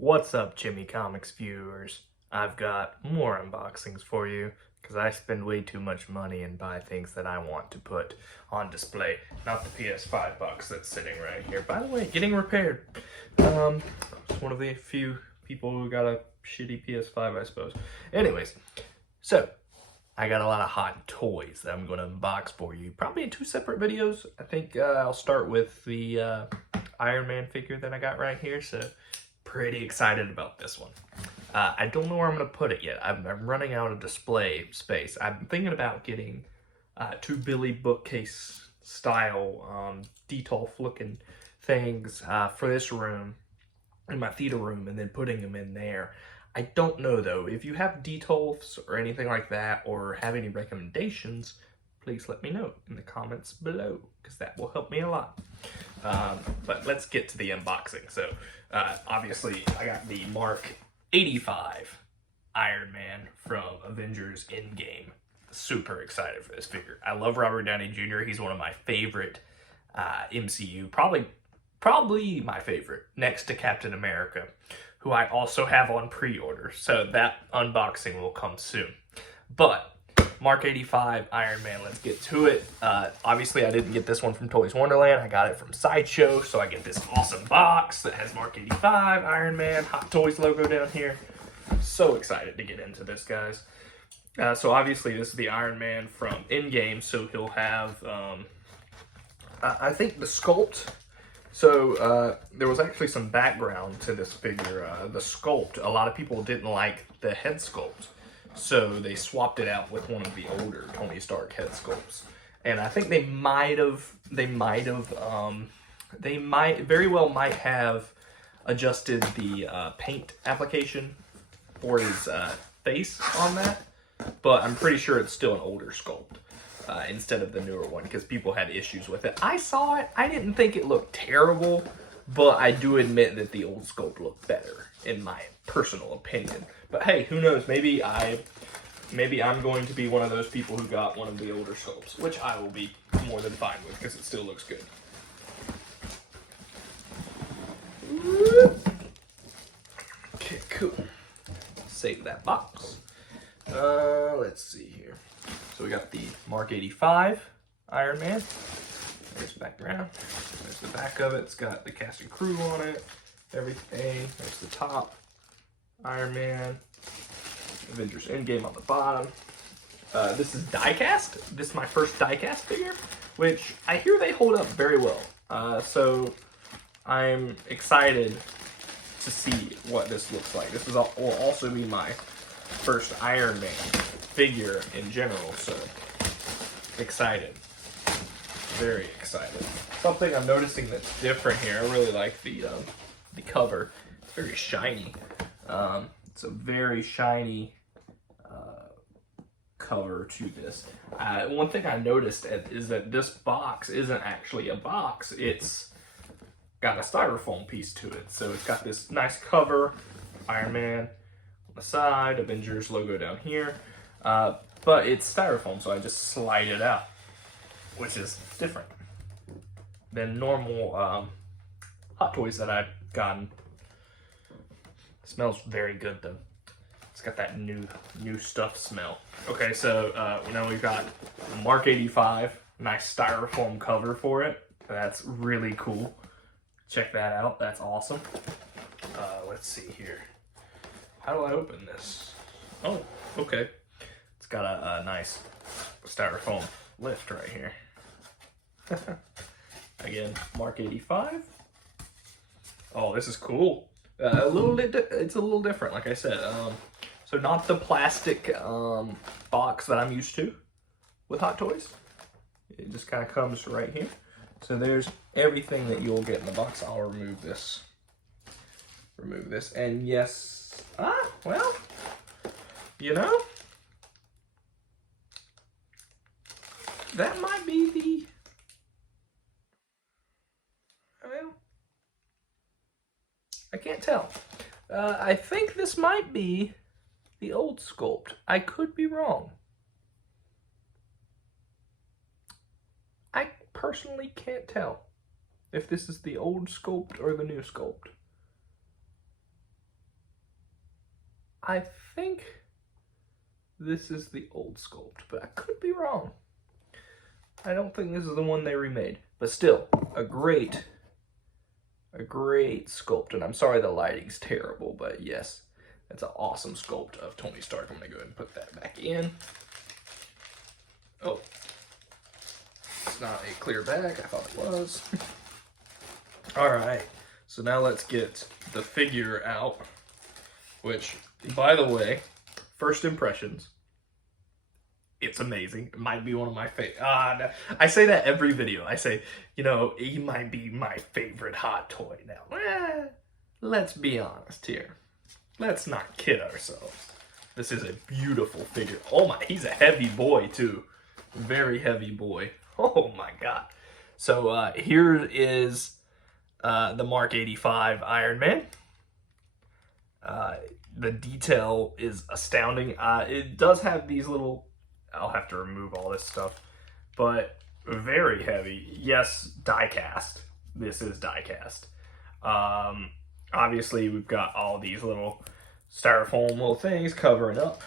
What's up, ChimiComics viewers? I've got more unboxings for you because I spend way too much money and buy things that I want to put on display. Not the PS5 box that's sitting right here. By the way, getting repaired. It's one of the few people who got a shitty PS5, I suppose. Anyways, so I got a lot of hot toys that I'm going to unbox for you. Probably in two separate videos. I think I'll start with the Iron Man figure that I got right here. So pretty excited about this one. I don't know where I'm going to put it yet. I'm running out of display space. I'm thinking about getting two Billy bookcase style Detolf looking things for this room, in my theater room, and then putting them in there. I don't know though. If you have Detolfs or anything like that, or have any recommendations, please let me know in the comments below, because that will help me a lot. But let's get to the unboxing. So obviously I got the Mark 85 Iron Man from Avengers Endgame. Super excited for this figure. I love Robert Downey Jr. He's one of my favorite MCU, probably my favorite, next to Captain America, who I also have on pre-order. So that unboxing will come soon. But Mark 85 Iron Man, let's get to it. Obviously, I didn't get this one from Toys Wonderland. I got it from Sideshow, so I get this awesome box that has Mark 85 Iron Man, Hot Toys logo down here. So excited to get into this, guys. So obviously, this is the Iron Man from Endgame, so he'll have, I think, the sculpt. So there was actually some background to this figure. The sculpt, a lot of people didn't like the head sculpt, so they swapped it out with one of the older Tony Stark head sculpts. And I think they very well might have adjusted the paint application for his face on that, but I'm pretty sure it's still an older sculpt. Instead of the newer one, because people had issues with it. I saw it. I didn't think it looked terrible, but I do admit that the old sculpt looked better, in my personal opinion. But hey, who knows? Maybe I'm going to be one of those people who got one of the older sculpts, which I will be more than fine with, because it still looks good. Okay, cool. Save that box. Let's see here. So we got the Mark 85 Iron Man. There's the background. There's the back of it. It's got the cast and crew on it. Everything. There's the top. Iron Man. Avengers Endgame on the bottom. This is die-cast. This is my first die-cast figure, which I hear they hold up very well. So I'm excited to see what this looks like. This will also be my first Iron Man figure in general, so excited, very excited. Something I'm noticing that's different here, I really like the cover. It's very shiny. It's a very shiny cover to this. One thing I noticed is that this box isn't actually a box, it's got a styrofoam piece to it. So it's got this nice cover, Iron Man on the side, Avengers logo down here. But it's styrofoam, so I just slide it out, which is different than normal Hot Toys that I've gotten. It smells very good though. It's got that new stuff smell. Okay, so now we've got Mark 85, nice styrofoam cover for it. That's really cool. Check that out. That's awesome. Let's see here. How do I open this? Oh, okay. It's got a nice styrofoam lift right here. Again, Mark 85. Oh, this is cool. It's a little different, like I said. So not the plastic box that I'm used to with Hot Toys. It just kind of comes right here. So there's everything that you'll get in the box. I'll remove this. And yes, well, you know, that might be the, well, I can't tell. I think this might be the old sculpt. I could be wrong. I personally can't tell if this is the old sculpt or the new sculpt. I think this is the old sculpt, but I could be wrong. I don't think this is the one they remade, but still, a great sculpt. And I'm sorry the lighting's terrible, but yes, that's an awesome sculpt of Tony Stark. I'm gonna go ahead and put that back in. Oh, it's not a clear bag. I thought it was. All right, so now let's get the figure out, which, by the way, first impressions, it's amazing. It might be one of my favorite. I say that every video. I say, you know, he might be my favorite Hot Toy now. Let's be honest here. Let's not kid ourselves. This is a beautiful figure. Oh my, he's a heavy boy too. Very heavy boy. Oh my God. So here is the Mark 85 Iron Man. The detail is astounding. It does have these little, I'll have to remove all this stuff, but very heavy. Yes, die cast. This is die cast. Obviously we've got all these little styrofoam little things covering up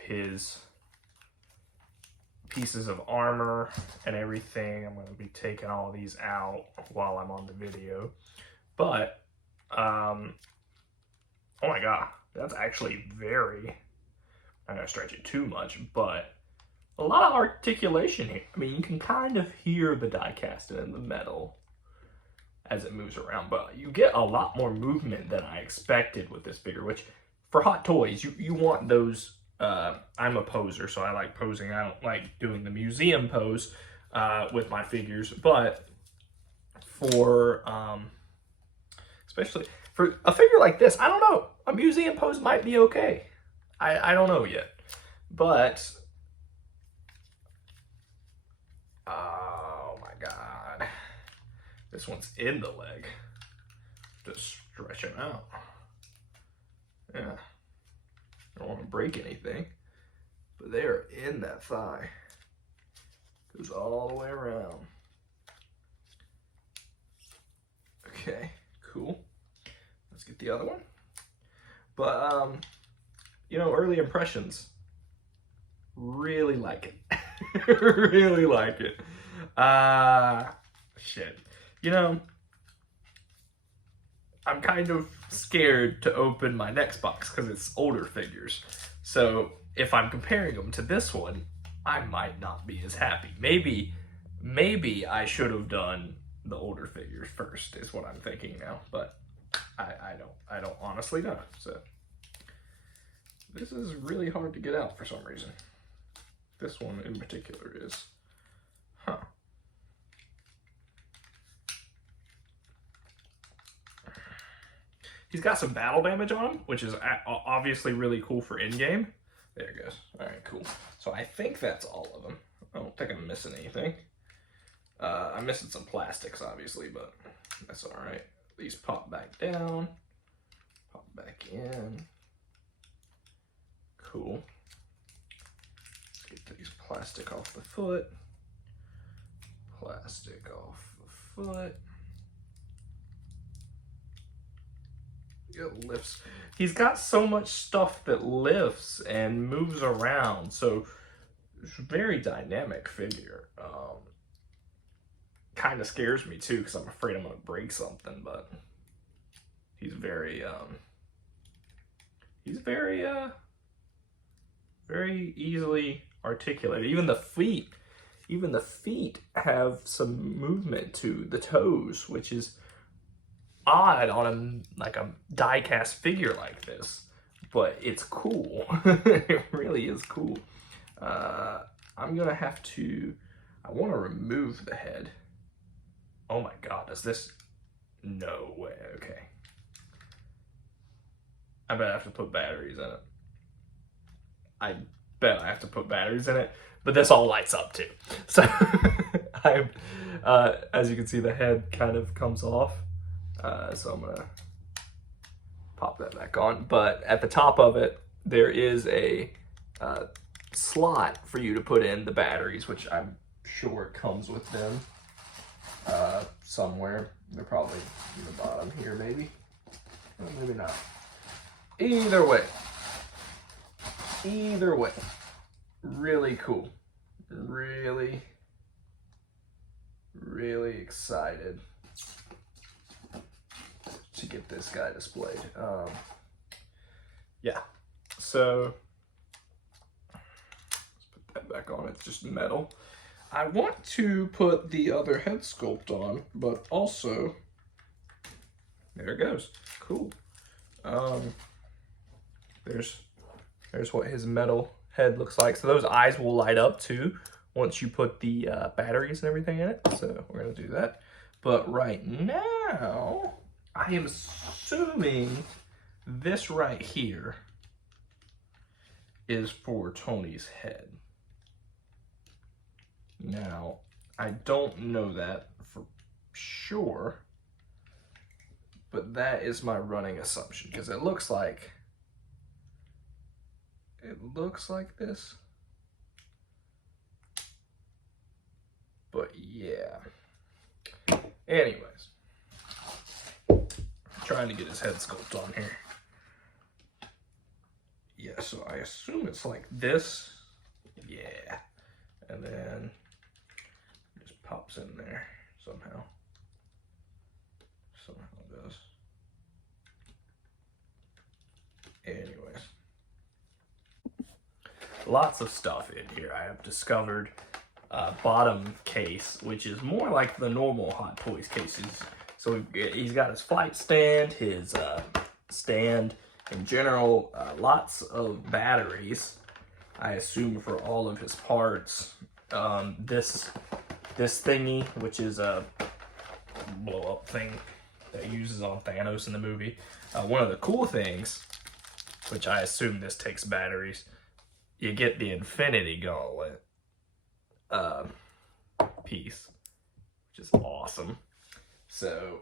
his pieces of armor and everything. I'm going to be taking all these out while I'm on the video, but oh my God, that's actually very, I'm not going to stretch it too much, but a lot of articulation here. I mean, you can kind of hear the die casting in the metal as it moves around, but you get a lot more movement than I expected with this figure, which for Hot Toys, you want those. I'm a poser, so I like posing. I don't like doing the museum pose with my figures, but for, especially for a figure like this, I don't know, a museum pose might be okay. I don't know yet, but oh my God, this one's in the leg. Just stretch him out. Yeah, I don't want to break anything, but they are in that thigh. Goes all the way around. Okay, cool. Let's get the other one. But you know, early impressions, really like it. Really like it. Shit. You know, I'm kind of scared to open my next box because it's older figures. So if I'm comparing them to this one, I might not be as happy. Maybe I should have done the older figures first is what I'm thinking now, but I don't honestly know. So this is really hard to get out for some reason. This one in particular is, He's got some battle damage on him, which is obviously really cool for in-game. There it goes. All right, cool. So I think that's all of them. I don't think I'm missing anything. I'm missing some plastics, obviously, but that's all right. These pop back down, pop back in. Cool. Let's get these plastic off the foot. Plastic off the foot. It lifts. He's got so much stuff that lifts and moves around, so it's a very dynamic figure. Kind of scares me too because I'm afraid I'm gonna break something, but he's very very easily articulated. Even the feet have some movement to the toes, which is odd on a die-cast figure like this, but it's cool. It really is cool. I'm gonna have to, I want to remove the head. Oh my God, does this, no way, okay. I bet I have to put batteries in it. I bet I have to put batteries in it, but this all lights up too. So as you can see, the head kind of comes off. So I'm gonna pop that back on. But at the top of it, there is a slot for you to put in the batteries, which I'm sure comes with them somewhere. They're probably in the bottom here, maybe. Maybe not. Either way, really cool. Really excited to get this guy displayed. Yeah, so let's put that back on. It's just metal. I want to put the other head sculpt on, but also, there it goes. Cool. There's what his metal head looks like. So those eyes will light up too once you put the batteries and everything in it. So we're gonna do that. But right now, I am assuming this right here is for Tony's head. Now, I don't know that for sure, but that is my running assumption because it looks like this. But yeah. Anyways, trying to get his head sculpt on here. Yeah, so I assume it's like this. Yeah. And then it just pops in there somehow. Somehow it does. Anyways. Lots of stuff in here. I have discovered bottom case, which is more like the normal Hot Toys cases. So he's got his flight stand, his stand in general, lots of batteries, I assume, for all of his parts. This thingy, which is a blow-up thing that he uses on Thanos in the movie. One of the cool things, which I assume this takes batteries, you get the Infinity Gauntlet piece, which is awesome. So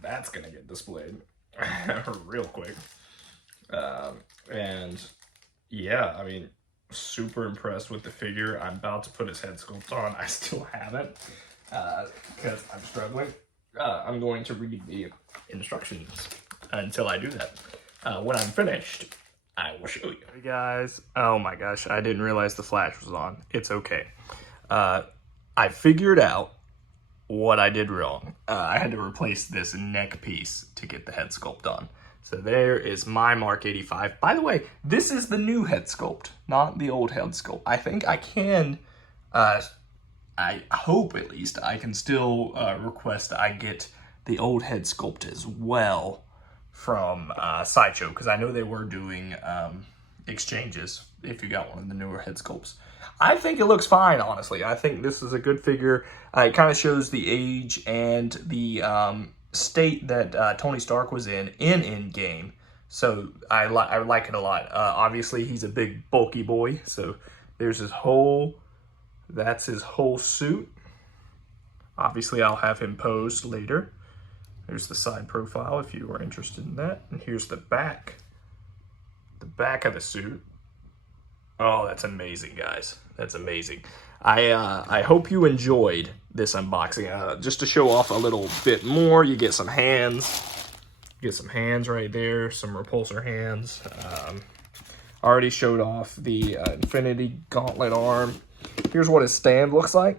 that's gonna get displayed real quick. And yeah, I mean, super impressed with the figure. I'm about to put his head sculpt on. I still haven't because I'm struggling. I'm going to read the instructions until I do that. When I'm finished, I will show you. Hey guys, oh my gosh, I didn't realize the flash was on. It's okay. I figured out what I did wrong. I had to replace this neck piece to get the head sculpt on. So there is my Mark 85. By the way, this is the new head sculpt, not the old head sculpt. I think I can, I hope at least, I can still request I get the old head sculpt as well from Sideshow, because I know they were doing exchanges if you got one of the newer head sculpts. I think it looks fine, honestly. I think this is a good figure. It kind of shows the age and the state that Tony Stark was in Endgame. So I like it a lot. Obviously, he's a big, bulky boy. So there's his whole, that's his whole suit. Obviously, I'll have him posed later. There's the side profile if you are interested in that. And here's the back of the suit. Oh, that's amazing, guys. That's amazing. I hope you enjoyed this unboxing. Just to show off a little bit more, you get some hands. You get some hands right there, some repulsor hands. Already showed off the Infinity Gauntlet arm. Here's what his stand looks like,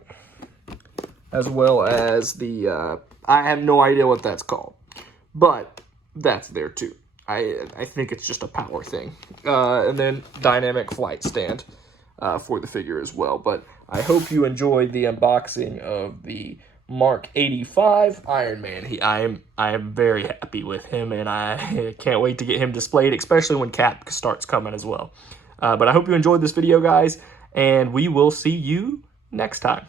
as well as the, I have no idea what that's called, but that's there too. I think it's just a power thing. And then dynamic flight stand for the figure as well. But I hope you enjoyed the unboxing of the Mark 85 Iron Man. I am very happy with him, and I can't wait to get him displayed, especially when Cap starts coming as well. But I hope you enjoyed this video, guys, and we will see you next time.